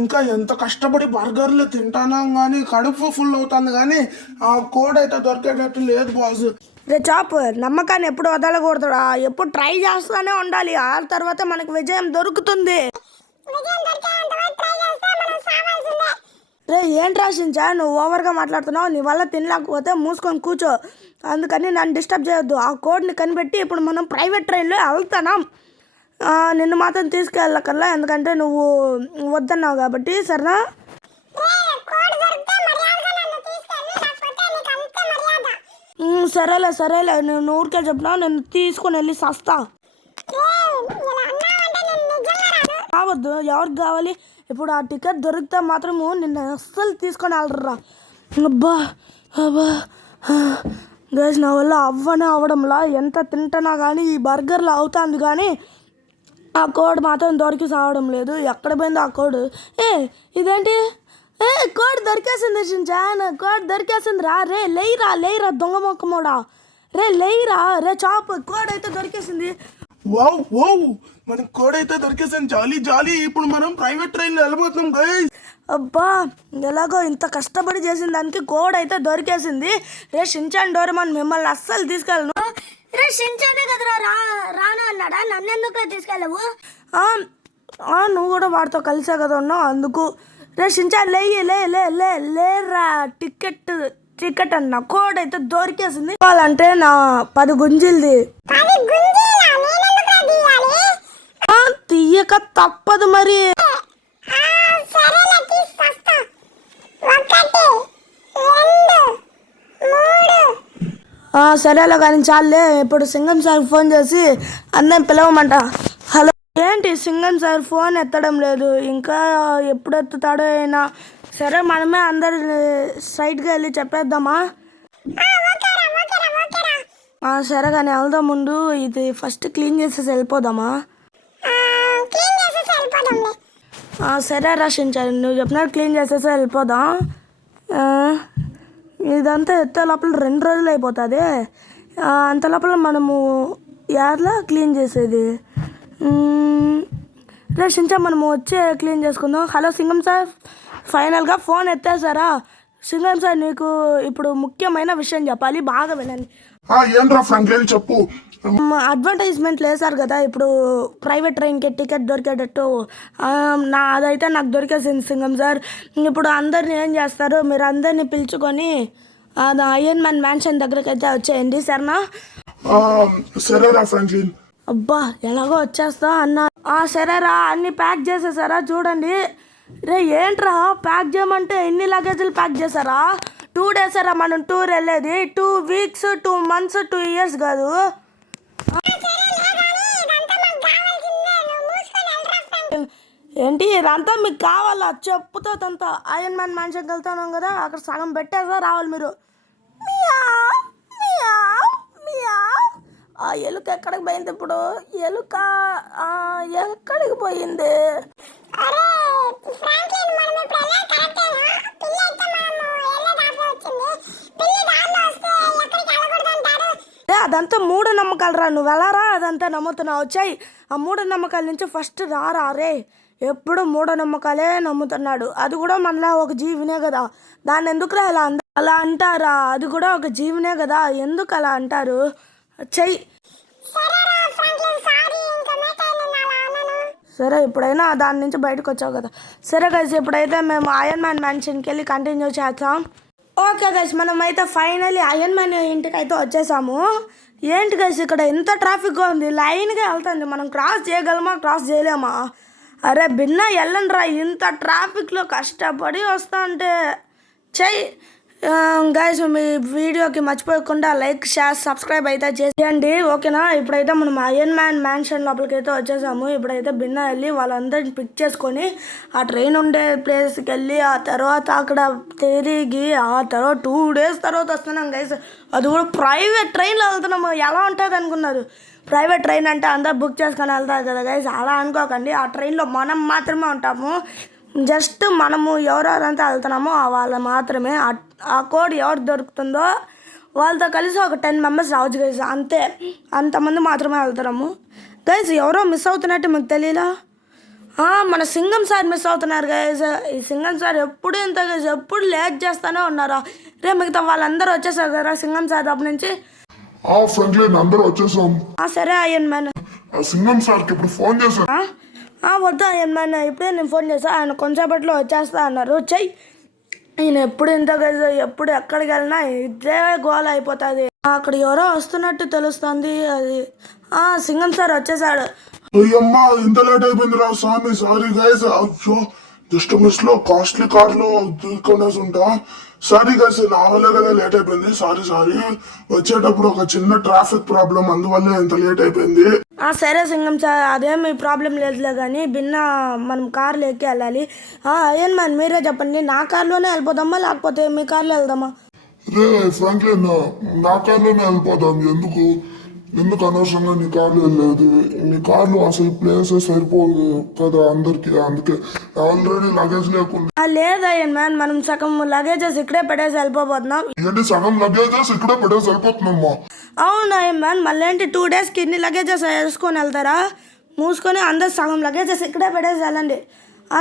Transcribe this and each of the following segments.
ఇంకా ఎంత కష్టపడి బర్గర్లు తింటానా కానీ కడుపు ఫుల్ అవుతుంది కానీ ఆ కోడ్ అయితే దొరికేటట్టు లేదు బాస్. రే చాప్, నమ్మకాన్ని ఎప్పుడు వదలకూడదురా, ఎప్పుడు ట్రై చేస్తూనే ఉండాలి. ఆ తర్వాత మనకు విజయం దొరుకుతుంది. రే ఏంటి రాసించా, నువ్వు ఓవర్గా మాట్లాడుతున్నావు. నీ వల్ల తినలేకపోతే మూసుకొని కూర్చో, అందుకని నన్ను డిస్టర్బ్ చేయొద్దు. ఆ కోడ్ని కనిపెట్టి ఇప్పుడు మనం ప్రైవేట్ ట్రైన్లో వెళ్తున్నాం. నిన్ను మాత్రం తీసుకెళ్ళకల్లా, ఎందుకంటే నువ్వు వద్దన్నావు కాబట్టి. సరేనా? సరేలే సరేలే, నేను ఊరికే చెప్పినా, నేను తీసుకుని వెళ్ళి సస్తా. కావద్దు, ఎవరికి కావాలి ఇప్పుడు? ఆ టికెట్ దొరికితే మాత్రము నిన్ను అస్సలు తీసుకొని వెళ్ళరా. అబ్బా అబ్బా గైస్, నా వల్ల అవ్వడంలా. ఎంత తింటున్నా కానీ ఈ బర్గర్లో అవుతుంది కానీ ఆ కోడ్ మాత్రం దొరికి సావడం లేదు. ఎక్కడ పోయింది ఆ కోడ్? ఇదేంటి? కోడ్ దొరికేసింది షించాన్, కోడ్ దొరికేసింది రా. రే లేయిరా దొంగ మొక్కమోడా, రే లేయిరా. రే చాప్, కోడ్ అయితే దొరికేసింది. వావ్ వావ్, మనకి కోడ్ అయితే దొరికేసింది. జాలీ జాలీ, ఇప్పుడు మనం ప్రైవేట్ ట్రైన్లో వెళ్ళిపోతాం గైస్. అబ్బా, ఎలాగో ఇంత కష్టపడి చేసిన దానికి కోడ్ అయితే దొరికేసింది. రే షించాన్ డోరేమాన్, మిమ్మల్ని అస్సలు తీసుకెళ్ళను. రే షించానే కదరా రానా అన్నాడా, నన్నెందుకు తీసుకెళ్ళవు? నువ్వు కూడా వాడితో కలిసే కదా ఉన్నావు, అందుకు. రే షించాన్ లేరా, టికెట్ అన్న కోడ్ అయితే దొరికేసింది. కావాలంటే నా 10 గుంజీలది తీయక తప్పదు మరి. సరేలా కానీ చాలే. ఇప్పుడు సింగం సార్ ఫోన్ చేసి అందరం పిలవమంట. హలో, ఏంటి సింగం సార్ ఫోన్ ఎత్తడం లేదు, ఇంకా ఎప్పుడు ఎత్తుతాడో అయినా. సరే, మనమే అందరు సైట్కి వెళ్ళి చెప్పేద్దామా? సరే కానీ వెళ్దాం. ముందు ఇది ఫస్ట్ క్లీన్ చేసేసి వెళ్ళిపోదామా? సరే రక్షించాలి, నువ్వు చెప్పినట్టు క్లీన్ చేసేసి వెళ్ళిపోదాం. ఇదంతా ఎత్తే లోపల 2 రోజులు అయిపోతుంది. అంత లోపల మనము ఎలా క్లీన్ చేసేది? రక్షించా, మనము వచ్చి క్లీన్ చేసుకుందాం. హలో సింగం సార్, ఫైనల్గా ఫోన్ ఎత్తేసారా? సింగం సార్, నీకు ఇప్పుడు ముఖ్యమైన విషయం చెప్పాలి, బాగా వినండి. ఏంట్రా ఫ్రాంక్లిన్, చెప్పు. అడ్వర్టైజ్మెంట్లు వేశారు కదా ఇప్పుడు ప్రైవేట్ ట్రైన్కి టికెట్ దొరికేటట్టు. అదైతే నాకు దొరికేసింది సింగం సార్. ఇప్పుడు అందరిని ఏం చేస్తారు, మీరు అందరినీ పిలుచుకొని అది ఐరన్ మ్యాన్ మ్యాన్షన్ దగ్గరికి అయితే వచ్చేయండి, సరేనా? సరేరా ఫ్రాంక్లిన్. అబ్బా, ఎలాగో వచ్చేస్తా అన్నా. సరేరా, అన్నీ ప్యాక్ చేసేసారా? చూడండి. రే ఏంట్రా ప్యాక్ చేయమంటే ఎన్ని లగేజీలు ప్యాక్ చేశారా? 2 days రా మనం టూర్ వెళ్ళేది. 2 weeks, 2 months, 2 years కాదు. ఏంటి ఇదంతా మీకు కావాలా? చెప్పుతో అంతా ఐరన్ మ్యాన్ మ్యాన్షన్కి వెళ్తున్నాం కదా, అక్కడ సగం పెట్టేసా రావాలి మీరు. ఆ ఎలుక ఎక్కడికి పోయింది ఇప్పుడు? ఎలుక ఎక్కడికి పోయింది? అదంతా మూఢనమ్మకాలు రా, నువ్వు వెళ్ళారా అదంతా నమ్ముతున్నావు. వచ్చాయి ఆ మూఢనమ్మకాల నుంచి ఫస్ట్ రారా. రే ఎప్పుడు మూఢనమ్మకాలే నమ్ముతున్నాడు, అది కూడా మనలా ఒక జీవినే కదా, దాన్ని ఎందుకురా అలా అంటారా? అది కూడా ఒక జీవినే కదా, ఎందుకు అలా అంటారు? చెయ్యి. సరే, ఇప్పుడైనా దాని నుంచి బయటకు వచ్చావు కదా. సరే గైస్, ఇప్పుడైతే మేము ఐరన్ మ్యాన్ మ్యాన్షన్కి వెళ్ళి కంటిన్యూ చేస్తాం. ఓకే గైస్, మనం అయితే ఫైనల్లీ ఐరన్ మ్యాన్ ఇంటికి అయితే వచ్చేసాము. ఏంటి గైస్, ఇక్కడ ఎంత ట్రాఫిక్గా ఉంది, లైన్గా వెళ్తుంది. మనం క్రాస్ చేయగలమా, క్రాస్ చేయలేమా? అరే భిన్న వెళ్ళండి రా, ఇంత ట్రాఫిక్లో కష్టపడి వస్తా అంటే. చెయ్యి గైస్, మీ వీడియోకి మర్చిపోకుండా లైక్, షేర్, సబ్స్క్రైబ్ అయితే చేయండి, ఓకేనా? ఇప్పుడైతే మనం ఐరన్ మ్యాన్ మ్యాన్షన్ లోపలికి అయితే వచ్చేసాము. ఇప్పుడైతే భిన్న వెళ్ళి వాళ్ళందరిని పిక్ చేసుకొని ఆ ట్రైన్ ఉండే ప్లేస్కి వెళ్ళి ఆ తర్వాత అక్కడ తిరిగి ఆ తర్వాత 2 days తర్వాత వస్తున్నాం గైస్. అది కూడా ప్రైవేట్ ట్రైన్లో వెళ్తున్నాము. ఎలా ఉంటుంది అనుకున్నారు? ప్రైవేట్ ట్రైన్ అంటే అందరు బుక్ చేసుకొని వెళ్తారు కదా గైస్, అలా అనుకోకండి. ఆ ట్రైన్లో మనం మాత్రమే ఉంటాము. జస్ట్ మనము ఎవరెవరంతా వెళ్తున్నామో వాళ్ళ మాత్రమే. ఆ కోడ్ ఎవరు దొరుకుతుందో వాళ్ళతో కలిసి ఒక 10 members రావచ్చు గైస్, అంతే. అంతమంది మాత్రమే వెళ్తున్నాము గైస్. ఎవరో మిస్ అవుతున్నట్టు మీకు తెలియలా? మన సింగం సార్ మిస్ అవుతున్నారు గైస్. ఈ సింగం సార్ ఎప్పుడు ఇంత గైస్, ఎప్పుడు లేట్ చేస్తూనే ఉన్నారు. రే మిగతా వాళ్ళందరూ వచ్చేసారు కదా సింగం సార్ తరపు నుంచి. ఫ్రాంక్లిన్ అందరూ వచ్చేసాం. సరే అయ్యన్ మ్యాన్. సింగం సార్కి ఇప్పుడు ఫోన్ చేశాను. వద్దు అయ్యన్ మ్యాన్, ఇప్పుడే నేను ఫోన్ చేస్తాను. ఆయన కొంచెంసేపట్లో వచ్చేస్తా అన్నారు. చెయ్యి. ఈయన ఎప్పుడు ఇంత గైస్, ఎప్పుడు ఎక్కడికి వెళ్ళినా ఇదే గోల అయిపోతుంది. అక్కడ ఎవరో వస్తున్నట్టు తెలుస్తుంది. అది సింగం సార్ వచ్చేసాడు. అయ్యమ్మా ఇంత లేట్ అయిపోయింది రా స్వామి, సారీ గైస్. అయ్యో జస్ట్ మిస్ లో కాస్ట్లీ కార్లో తీసుకొనేసి ఉంటా. సారీ గైస్, నా వల్లే కదా లేట్ అయిపోయింది. సారీ. వచ్చేటప్పుడు ఒక చిన్న ట్రాఫిక్ ప్రాబ్లం, అందువల్ల ఇంత లేట్ అయిపోయింది. సరే సింగం సార్, అదేమి ప్రాబ్లం లేదులే కానీ భిన్న మనం కార్లో ఎక్కి వెళ్ళాలి. అయ్యన్ మ్యాన్ మీరే చెప్పండి, నా కార్లోనే వెళ్ళిపోదామా లేకపోతే మీ కార్లో వెళ్దామా? రే ఫ్రాంక్లిన్, నా కార్లోనే వెళ్ళిపోదాం. ఎందుకు అనవసరంగా నీ కార్లో వెళ్ళలేదు? నీ కార్లో అసలు ప్లేస్ సరిపోదు కదా అందరికి, అందుకే ఆల్రెడీ లగేజ్ లేకుండా. లేదు అయ్యన్ మ్యాన్, మనం సగం లగేజెస్ ఇక్కడే పెట్టేసి వెళ్ళిపోతున్నాం. ఏంటి సగం లగేజెస్ ఇక్కడే పెట్టేసి వెళ్ళిపోతున్నామా? అవును అయ్యన్ మ్యాన్, మళ్ళీ ఏంటి 2 డేస్కి ఇన్ని లగేజెస్ వేసుకొని వెళ్తారా? మూసుకొని అందరు సగం లగేజెస్ ఇక్కడే పెట్టేసి వెళ్ళండి.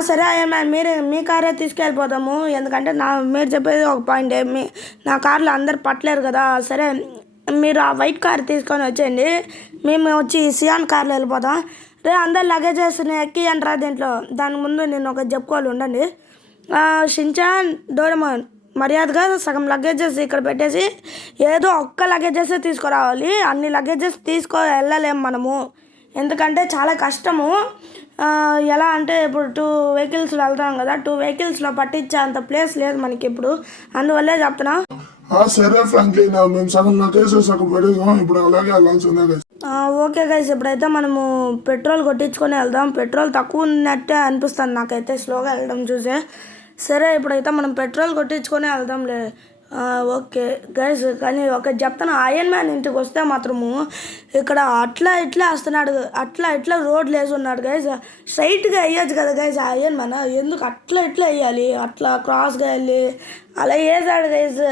సరే అయ్యన్ మ్యాన్, మీ కారే తీసుకెళ్ళిపోతాము. ఎందుకంటే మీరు చెప్పేది ఒక పాయింట్, నా కార్లో అందరు పట్టలేరు కదా. సరే మీరు ఆ వైట్ కార్ తీసుకొని వచ్చేయండి, మేము వచ్చి సియాన్ కార్లో వెళ్ళిపోతాం. రే అందరు లగేజెస్ ఎక్కి అంటారా దీంట్లో. దాని ముందు నేను ఒక చెప్పుకోవాలి, ఉండండి. షించాన్, డోరేమాన్ మర్యాదగా సగం లగేజెస్ ఇక్కడ పెట్టేసి ఏదో ఒక్క లగేజెస్ తీసుకురావాలి. అన్ని లగేజెస్ వెళ్ళలేము మనము, ఎందుకంటే చాలా కష్టము. ఎలా అంటే ఇప్పుడు 2 వెహికల్స్లో వెళ్తాం కదా, 2 వెహికల్స్లో పట్టించే అంత ప్లేస్ లేదు మనకి ఇప్పుడు, అందువల్లే చెప్తున్నా. సరే ఫ్రాంక్లిన్, మేము సగం లగేజ్ సగం పెట్టేసాం, ఇప్పుడు అలాగే వెళ్ళాల్సిందే గైస్. ఓకే గైస్, ఇప్పుడైతే మనము పెట్రోల్ కొట్టించుకొని వెళ్దాం. పెట్రోల్ తక్కువ ఉన్నట్టే అనిపిస్తుంది నాకైతే స్లోగా వెళ్ళడం చూసే. సరే ఇప్పుడైతే మనం పెట్రోల్ కొట్టించుకొని వెళ్దాంలే. ఓకే గైస్, కానీ ఒక చెప్తాను, అయన్ మ్యాన్ ఇంటికి వస్తే మాత్రము ఇక్కడ అట్లా ఇట్లా వస్తున్నాడు, అట్లా రోడ్లు వేసి ఉన్నాడు గైస్. స్ట్రైట్గా వేయచ్చు కదా గైస్ అయన్ మ్యాన్, ఎందుకు అట్లా ఇట్లా వేయాలి? అట్లా క్రాస్గా వెళ్ళి అలా వేసాడు గైస్.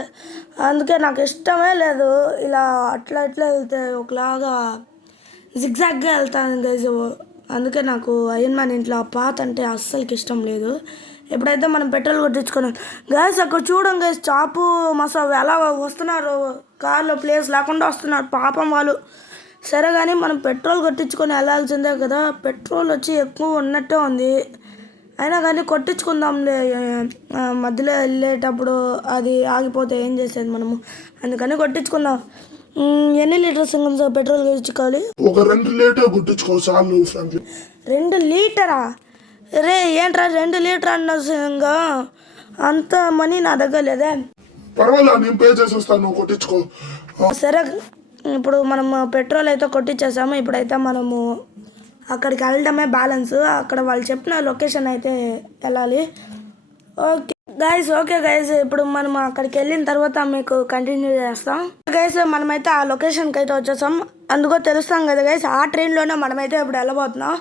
అందుకే నాకు ఇష్టమే లేదు ఇలా అట్లా ఇట్లా వెళ్తే, ఒకలాగా జిగ్జాగ్గా వెళ్తాను గైస్. అందుకే నాకు అయన్ మ్యాన్ ఇంట్లో పాత అంటే అస్సలకి ఇష్టం లేదు. ఎప్పుడైతే మనం పెట్రోల్ కొట్టించుకున్నాం గైస్, అక్కడ చూడండి గైస్, చాపు మసా ఎలా వస్తున్నారు, కార్లో ప్లేస్ లేకుండా వస్తున్నారు పాపం వాళ్ళు. సరే కానీ మనం పెట్రోల్ కొట్టించుకొని వెళ్ళాల్సిందే కదా. పెట్రోల్ వచ్చి ఎక్కువ ఉన్నట్టే ఉంది, అయినా కానీ కొట్టించుకుందాంలే. మధ్యలో వెళ్ళేటప్పుడు అది ఆగిపోతే ఏం చేసేది మనము, అందుకని కొట్టించుకుందాం. ఎన్ని లీటర్స్ పెట్రోల్ కొట్టించుకోవాలి? ఒక 2 లీటర్ కొట్టించుకో చాలు ఫ్రాంక్లిన్. 2 లీటరా? రే ఏంట్రా 2 లీటర్ అన్నారు, ఇంకా అంత మనీ నా దగ్గర లేదే. పర్వాలేదు, నేను పే చేసేస్తాను, నువ్వు కొట్టించుకో. సరే ఇప్పుడు మనము పెట్రోల్ అయితే కొట్టించేసాము. ఇప్పుడైతే మనము అక్కడికి వెళ్ళడమే బ్యాలెన్స్. అక్కడ వాళ్ళు చెప్పిన లొకేషన్ అయితే వెళ్ళాలి. ఓకే గైస్, ఇప్పుడు మనం అక్కడికి వెళ్ళిన తర్వాత మీకు కంటిన్యూ చేస్తాం గైస్. మనమైతే ఆ లొకేషన్కి అయితే వచ్చేసాం, అందుకో తెలుస్తాం కదా గైస్. ఆ ట్రైన్లోనే మనమైతే ఇప్పుడు వెళ్ళబోతున్నాం.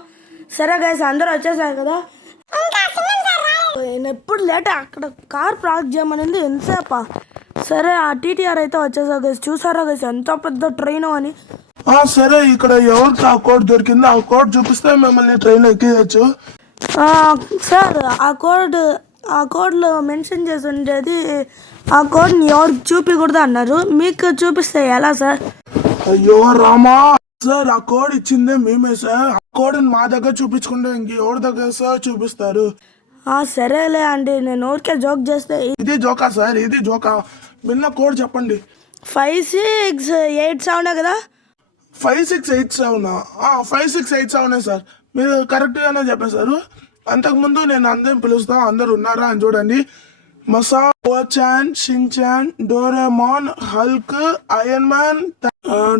సరే గైస్, అందరూ వచ్చేసారు కదా. నేను ఎప్పుడు లేట్, అక్కడ కార్ పార్క్ చేయమనింది ఎంతసేపా. సరే ఆ టీటీఆర్ అయితే వచ్చేసా గైస్. చూసారా గైస్ ఎంత పెద్ద ట్రైన్ అని. సరే ఇక్కడ ఎవరికి ఆ కోడ్ దొరికిందో ఆ కోడ్ చూపిస్తే మిమ్మల్ని ట్రైన్ ఎక్కియచ్చు. సార్ ఆ కోడ్లో మెన్షన్ చేసి ఉండేది, ఆ కోడ్ని ఎవరికి చూపించకూడదు అన్నారు. మీకు చూపిస్తే ఎలా సార్? అయ్యో రామా సార్, ఆ కోడ్ ఇచ్చిందే మేమే సార్. ఆ కోడ్ మా దగ్గర చూపించుకుంటే ఇంక ఎవరి దగ్గర సార్ చూపిస్తారు? సరేలే అండి, నేను ఊరికే జోక్ చేస్తే. ఇది జోకా సార్? ఇది జోకా? విన్న కోడ్ చెప్పండి. 5687 కదా? 5687? 5687 సార్, మీరు కరెక్ట్గానే చెప్పేశారు. అంతకుముందు నేను అందరిని పిలుస్తా, అందరు ఉన్నారా అని చూడండి. మసా, ఓచాన్, Shinchan, Doraemon, Hulk, Iron Man,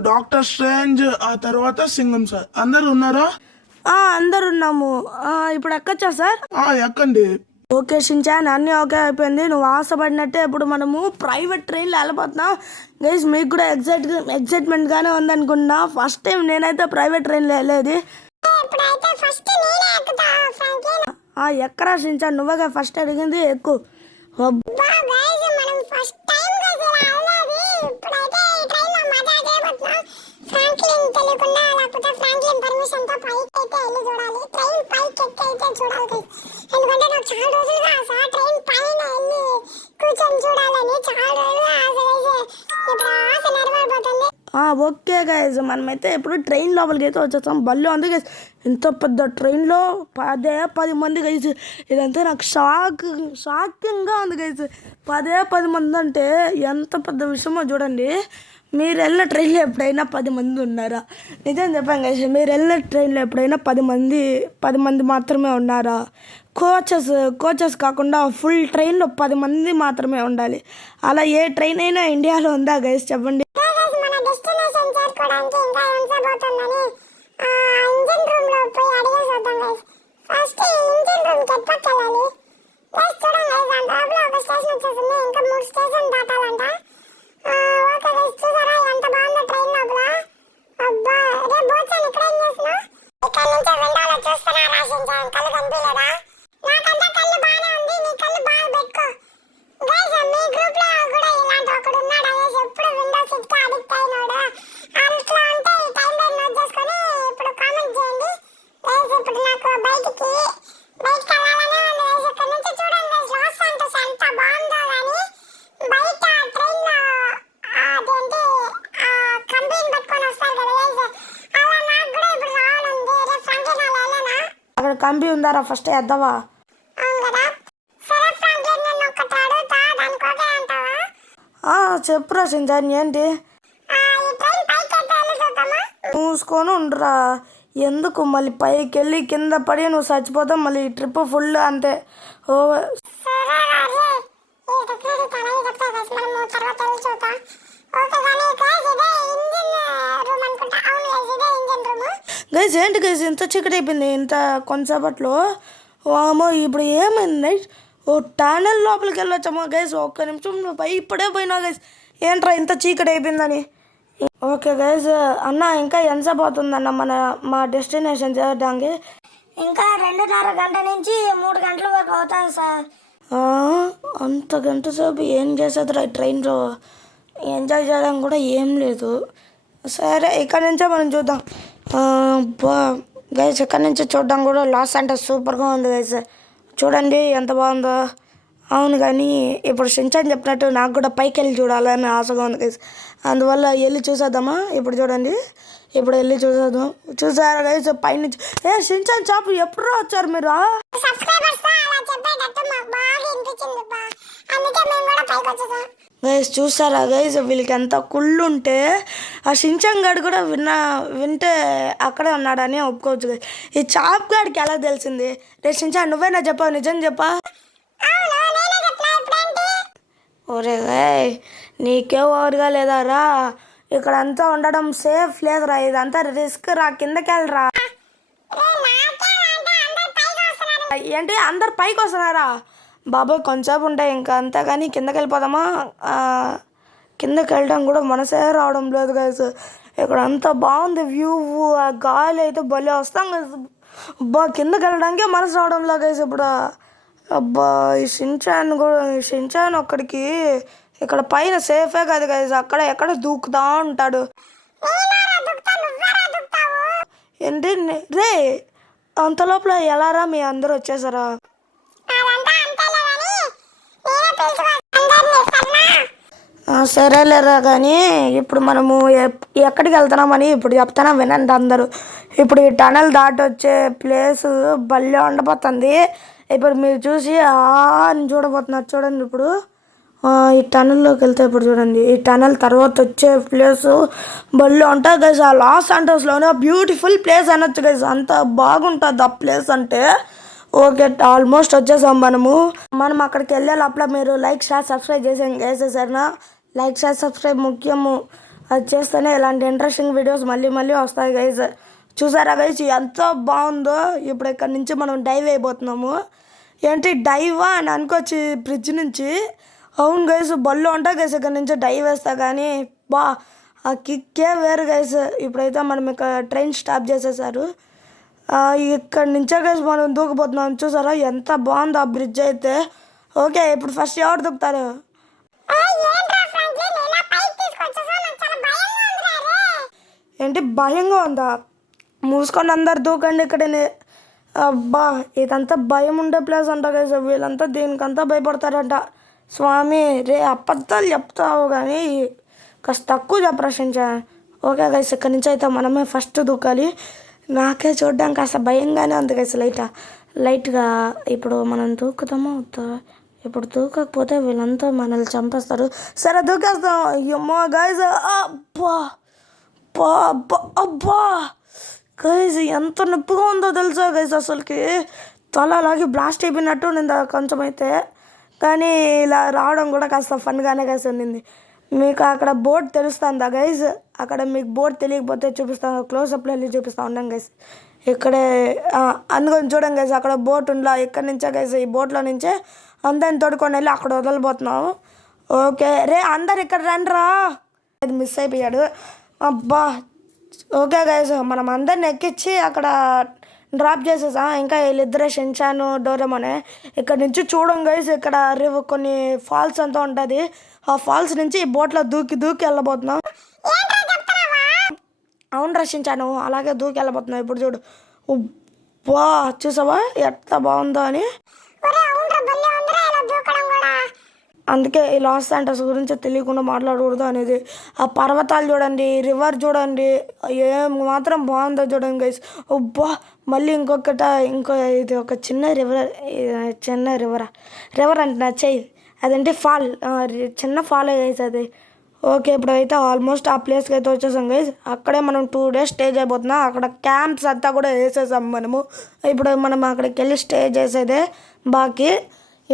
Doctor Strange, ఆ తర్వాత సింగం సార్, అందరు ఉన్నారా? అందరు ఉన్నాము. ఇప్పుడు ఎక్కొచ్చా సార్? ఎక్కండి. ఓకే షిన్చాన్, అన్నీ ఓకే అయిపోయింది. నువ్వు ఆశపడినట్టే ఇప్పుడు మనము ప్రైవేట్ ట్రైన్లో వెళ్ళిపోతున్నాం గైస్. మీకు కూడా ఎక్సైట్మెంట్గానే ఉందనుకున్నా. ఫస్ట్ టైం నేనైతే ప్రైవేట్ ట్రైన్లో వెళ్ళేది. ఎక్కరా షిన్చాన్, నువ్వుగా ఫస్ట్ అడిగింది, ఎక్కు. ఫ్రాంక్లిన్ తెలియకుండా లేకపోతే ఫ్రాంక్లిన్ పర్మిషన్ తో పైకి అయితే వెళ్ళి చూడాలి. ట్రైన్ పైకి ఎక్కే అయితే చూడాలి guys. ఎందుకంటే నాకు చాలా రోజులుగా ఆశ ట్రైన్ పైన వెళ్ళి కూర్చొని చూడాలని చాలా రోజులుగా ఆశ guys. ఇప్పుడు ఆ ఆశ నెరవేరబోతుంది. ఓకే గైజ్ మనమైతే ఇప్పుడు ట్రైన్ లోపలికి అయితే వచ్చేస్తాం. బల్లో ఉంది గైజ్, ఇంత పెద్ద ట్రైన్లో 10 మంది గైజ్. ఇదంతా నాకు షాకింగ్గా ఉంది గైజ్. 10 మంది అంటే ఎంత పెద్ద విషయమో చూడండి. మీరు వెళ్ళిన ట్రైన్లో ఎప్పుడైనా 10 మంది ఉన్నారా? నిజం చెప్పాను గైజ్, మీరు వెళ్ళిన ట్రైన్లో ఎప్పుడైనా 10 మంది మాత్రమే ఉన్నారా? కోచెస్ కాకుండా ఫుల్ ట్రైన్లో 10 మంది మాత్రమే ఉండాలి. అలా ఏ ట్రైన్ అయినా ఇండియాలో ఉందా గైజ్ చెప్పండి? మన డెస్టినేషన్ చేరుకోవడానికి ఇంకా ఎంతసేపోతుందని ఇంజిన్ రూమ్ లో పోయి అడిగేసి వద్దాం గైస్. ఫస్ట్ ఇంజిన్ రూమ్ కి ఎట్లా వెళ్ళాలి గైస్? చూడండి గైస్, ఆ డ్రాప్ లో ఒక స్టేషన్ వచ్చేసింది, ఇంకా 3 స్టేషన్ దాటాలంట. ఓకే గైస్, చూసారా ఎంత బాగుందో ట్రైన్ లోపల. అబ్బా రే బోచన్, ఇక్కడ ఏం చేస్తున్నావు? ఇక్కడ నుంచి విండోలో చూస్తున్నా రాసించాను, కళ్ళు కనిపించలేదా? నాకంతా కళ్ళు బాగానే ఉంది, నీ కళ్ళు బాగా పెట్టుకో గైస్. మీ గ్రూప్ లో కూడా ఇలాంటి ఒకడు ఉన్నాడు గైస్, ఎప్పుడు విండో సీట్ కి అడిక్ట్ అయినాడు. అట్లా ఉంటే ఈ టైం లైన్ నోట్ చేసుకొని ఇప్పుడు కామెంట్ చేయండి గైస్. ఇప్పుడు నాకు బయటికి వెళ్ళాలనే ఉంది గైస్. ఇక్కడ నుంచి చూడండి గైస్, లాస్ శాంటోస్ ఎంత బాగుందో కానీ బయట ట్రైన్ లో అదేంటి కంపెనీ పట్టుకొని వస్తారు కదా గైస్, అలా నాకు కూడా ఇప్పుడు రావాలండి. రేపు ఫ్రాంక్లిన్ వెళ్ళాలనా? అక్కడ కంపి ఉందారా? ఫస్ట్ వేద్దావా? అవును కదా. సరే ఫ్రాంక్లిన్, నేను ఒకటి అడుగుతా, దానికి ఓకే అంటావా? చెప్పురా సింజాన్, ఏంటి? ఈ ట్రైన్ పైకి ఎట్లా వెళ్ళి చూద్దామా? మూసుకొని ఉండరా, ఎందుకు మళ్ళీ పైకి వెళ్ళి కింద పడి నువ్వు చచ్చిపోతావు. మళ్ళీ ఈ ట్రిప్ ఫుల్ అంతే. సరే రాజే, ఈ టెక్నాలజీ తనకి చెప్తా గైస్, మనము తర్వాత వెళ్ళి చూద్దాం. ఓకే కానీ గైస్, ఇదే ఇంజిన్ రూమ్ అనుకుంటా. అవును గైస్, ఇదే ఇంజిన్ రూమ్. గైస్ ఏంటి గైస్ ఇంత చీకటి అయిపోయింది ఇంత కొంతసేపట్లో? వామో ఇప్పుడు ఏమైంది? ఓ టనల్ లోపలికి వెళ్ళొచ్చామో గైస్. ఒక్క నిమిషం నువ్వు ఇప్పుడే పోయినావు గైస్, ఏంట్రా ఇంత చీకటి అయిపోయిందని. ఓకే గైస్, అన్న ఇంకా ఎంతసేపు అవుతుందన్న మా డెస్టినేషన్ చేరడానికి? ఇంకా 2.5 గంట నుంచి 3 గంటల వరకు అవుతుంది సార్. అంత గంట సేపు ఏం చేసేదిరా ట్రైన్లో? ఎంజాయ్ చేయడం కూడా ఏం లేదు. సరే ఇక్కడ నుంచే మనం చూద్దాం. గైస్ ఇక్కడ నుంచి చూడడం కూడా లాస్ అంటే సూపర్గా ఉంది గైస్. చూడండి ఎంత బాగుందో. అవును కానీ ఇప్పుడు షించాన్ చెప్పినట్టు నాకు కూడా పైకి వెళ్ళి చూడాలని ఆశగా ఉంది గైస్. అందువల్ల వెళ్ళి చూసేద్దామా? ఇప్పుడు చూడండి, ఇప్పుడు వెళ్ళి చూసేద్దాం. చూసారా గైస్ పైనుంచి? షించాన్ చాపు ఎప్పుడు వచ్చారు మీరు? సబ్స్క్రైబర్స్ అలా చెప్పేటట్టు మాకు బాగా వినిపించింది బా, అందుకే మేము కూడా పైకి వచ్చేసాం. గైస్ చూసారా గైస్, వీళ్ళకి ఎంత కుళ్ళు ఉంటే ఆ షించాన్ గాడు కూడా వింటే అక్కడే ఉన్నాడని ఒప్పుకోవచ్చు గైస్. ఈ చాప్ గాడికి ఎలా తెలిసింది? రే షించాన్, నువ్వేనా చెప్పావు? నిజం చెప్పా? ఒరే గాయ్, నీకే ఓవర్గా లేదారా? ఇక్కడంతా ఉండడం సేఫ్ లేదురా, ఇదంతా రిస్క్ రా. కిందకి వెళ్ళరా. ఏంటి అందరు పైకి వస్తున్నారా? బాబాయ్ కొంచెంసేపు ఉంటాయి ఇంకా, అంతే కానీ కిందకి వెళ్ళిపోదామా? కిందకి వెళ్ళడం కూడా మనసే రావడం లేదు గైస్. ఇక్కడ అంతా బాగుంది వ్యూ, ఆ గాలి అయితే భలే వస్తాం గైస్. అబ్బా కిందకి వెళ్ళడానికే మనసు రావడం లేదు గైస్ ఇప్పుడు. అబ్బా ఈ షించాన్ ఒక్కడికి ఇక్కడ పైన సేఫే కాదు గైస్, అక్కడ ఎక్కడ దూకుతా ఉంటాడు. ఏంటి రే, అంత లోపల ఎలారా మీ అందరూ వచ్చేసారా? సరేలేరా కానీ ఇప్పుడు మనము ఎక్కడికి వెళ్తున్నామని ఇప్పుడు చెప్తానా వినండి అందరూ. ఇప్పుడు ఈ టనల్ దాటి వచ్చే ప్లేస్ భలే ఉండబోతుంది. ఇప్పుడు మీరు చూసి అని చూడబోతున్నారు. చూడండి ఇప్పుడు ఈ టనల్లోకి వెళ్తే ఇప్పుడు చూడండి, ఈ టనల్ తర్వాత వచ్చే ప్లేసు భలే ఉంటుంది గైస్. ఆ లాస్ శాంటోస్లోనే బ్యూటిఫుల్ ప్లేస్ అనొచ్చు గైస్, అంత బాగుంటుంది ఆ ప్లేస్ అంటే. ఓకే ఆల్మోస్ట్ వచ్చేసాం మనం అక్కడికి వెళ్ళే లోపల మీరు లైక్ షేర్ సబ్స్క్రైబ్ చేసేసారా? లైక్ షేర్ సబ్స్క్రైబ్ ముఖ్యము, అది చేస్తేనే ఇలాంటి ఇంట్రెస్టింగ్ వీడియోస్ మళ్ళీ వస్తాయి గైస్. చూసారా గైస్ ఎంత బాగుందో? ఇప్పుడు ఇక్కడ నుంచి మనం డైవ్ అయిపోతున్నాము. ఏంటి డైవా అని అనుకోవచ్చు బ్రిడ్జ్ నుంచి. అవును గైస్ బళ్ళు ఉంటాయి గైస్, ఇక్కడ నుంచి డైవ్ వేస్తా కానీ ఆ కిక్కే వేరు గైస్. ఇప్పుడైతే మనం ఇక్కడ ట్రైన్ స్టాప్ చేసేసారు. ఇక్కడ నుంచే గైస్ మనం దూకిపోతున్నాం. చూసారా ఎంత బాగుందో ఆ బ్రిడ్జ్ అయితే. ఓకే ఇప్పుడు ఫస్ట్ ఎవరు దూకుతారు? ఏంటి భయంగా ఉందా? మూసుకొని అందరు దూకండి. ఇక్కడ అబ్బా ఇదంతా భయం ఉండే ప్లేస్ అంట గైస్. వీళ్ళంతా దీనికంతా భయపడతారంట. స్వామి రే అబద్ధాలు చెప్తావు కానీ కాస్త తక్కువ చెప్పరా షించాన్. ఓకే గైస్ ఇక్కడి నుంచి అయితే మనమే ఫస్ట్ దూకాలి. నాకే చూడడానికి కాస్త భయంగానే ఉంది గైస్ లైట్గా. ఇప్పుడు మనం దూకుతామో వద్దా? ఇప్పుడు దూకకపోతే వీళ్ళంతా మనల్ని చంపేస్తారు. సరే దూకేస్తాం. అమ్మో గైస్ అబ్బా అబ్బా అబ్బా అబ్బా గైస్ ఎంత నొప్పిగా ఉందో తెలుసా గైస్. అసలుకి తల అలాగే బ్లాస్ట్ అయిపోయినట్టు ఉండింది కొంచెం అయితే. కానీ ఇలా రావడం కూడా కాస్త ఫన్గానే గైస్ ఉండింది. మీకు అక్కడ బోర్డ్ తెలుస్తుందా గైస్? అక్కడ మీకు బోర్డ్ తెలియకపోతే చూపిస్తాను, క్లోజ్అప్లో వెళ్ళి చూపిస్తా ఉన్నాం గైస్. ఇక్కడే అందుకని చూడండి గైస్, అక్కడ బోట్ ఉందా. ఇక్కడ నుంచే గైస్ ఈ బోట్లో నుంచే అందరిని తోడుకొని వెళ్ళి అక్కడ వదలబోతున్నాము. ఓకే రే అందరు ఇక్కడ రండిరా. అది మిస్ అయిపోయాడు. అబ్బా ఓకే గైస్ మనం అందరిని ఎక్కించి అక్కడ డ్రాప్ చేసేసాం. ఇంకా వీళ్ళిద్దరే షిన్చాను డోరేమోనే. ఇక్కడ నుంచి చూడం గైస్, ఇక్కడ కొన్ని ఫాల్స్ అంతా ఉంటుంది. ఆ ఫాల్స్ నుంచి ఈ బోట్లో దూకి వెళ్ళబోతున్నాం. అవును రక్షించాను అలాగే దూకి వెళ్ళబోతున్నాం. ఇప్పుడు చూడు బా చూసావా ఎంత బాగుందో అని. అందుకే ఈ లాస్ శాంటోస్ గురించి తెలియకుండా మాట్లాడకూడదు అనేది. ఆ పర్వతాలు చూడండి, రివర్ చూడండి, ఏం మాత్రం బాగుందో చూడండి గైస్. అబ్బా మళ్ళీ ఇంకో ఇది ఒక చిన్న రివర్ అంటే నచ్చాయి. అదంటే ఫాల్, చిన్న ఫాల్ గైస్ అది. ఓకే ఇప్పుడైతే ఆల్మోస్ట్ ఆ ప్లేస్కి అయితే వచ్చేసాం గైస్. అక్కడే మనం 2 days స్టే చేయబోతున్నాం. అక్కడ క్యాంప్స్ అంతా కూడా వేసేసాం మనము. ఇప్పుడు మనం అక్కడికి వెళ్ళి స్టే చేసేదే బాకీ.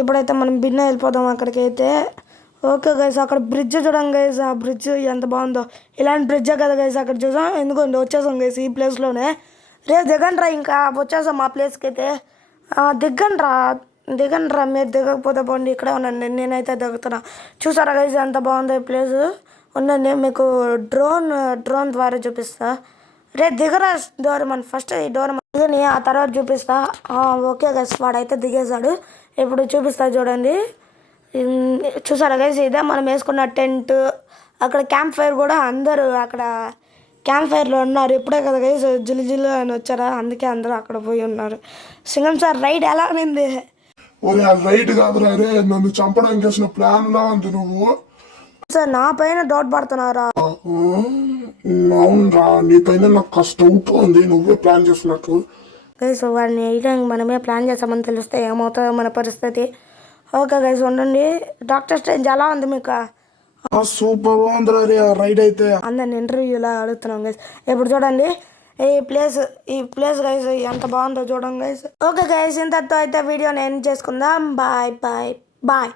ఇప్పుడైతే మనం బిన్న వెళ్ళిపోదాం అక్కడికి అయితే. ఓకే గైస్ అక్కడ బ్రిడ్జ్ చూడండి గైస్. ఆ బ్రిడ్జ్ ఎంత బాగుందో. ఇలాంటి బ్రిడ్జే కదా గైస్ అక్కడ చూసాం. ఎందుకంటే వచ్చేసాం గైస్ ఈ ప్లేస్లోనే. రే దిగండ్రా, ఇంకా వచ్చేసాం ఆ ప్లేస్కి అయితే. దిగండ్రా మీరు దిగకపోతే పోండి, ఇక్కడే ఉండండి, నేనైతే దిగుతున్నా. చూసారా గైస్ ఎంత బాగుందో ఈ ప్లేస్. ఉండండి మీకు డ్రోన్ ద్వారా చూపిస్తా. రే దిగరా డోరేమాన్, ఫస్ట్ ఈ డోరేమాన్ దిగని ఆ తర్వాత చూపిస్తా. ఓకే గైస్ వాడైతే దిగేశాడు. ఇప్పుడు చూపిస్తా చూడండి. చూసారా గైస్ ఇదే మనం వేసుకున్న టెంట్. అక్కడ క్యాంప్ ఫైర్ కూడా అందరూ అక్కడ క్యాంప్ ఫైర్లో ఉన్నారు. ఇప్పుడే కదా గైస్ జిల్లు అని వచ్చారా, అందుకే అందరూ అక్కడ పోయి ఉన్నారు. సింగం సార్ రైడ్ ఎలా ఉంది? ఒరే అది రైట్ కాదురా రే, నన్ను చంపడానికి వేసిన ప్లాన్ లా ఉంది నువ్వు. సార్ నా పైన డౌట్ పడుతున్నారా? అవునరా నీ పైన నాకు కాస్త డౌట్ ఉంది, నువ్వే ప్లాన్ చేసినట్టు. గైస్ వాడిని వేయడానికి మనమే ప్లాన్ చేస్తామని తెలిస్తే ఏమవుతుందో మన పరిస్థితి. ఓకే గైస్ ఉండండి. డాక్టర్ స్ట్రేంజ్ ఎలా ఉంది మీకు? సూపర్ ఉందిరా రే రైడ్ అయితే. అందరిని ఇంటర్వ్యూలా అడుగుతున్నాం గైస్. ఇప్పుడు చూడండి ఈ ప్లేస్ గైస్ ఎంత బాగుందో చూడండి గైస్. ఓకే గైస్ ఇంతతో అయితే వీడియోని ఎండ్ చేసుకుందాం. బాయ్.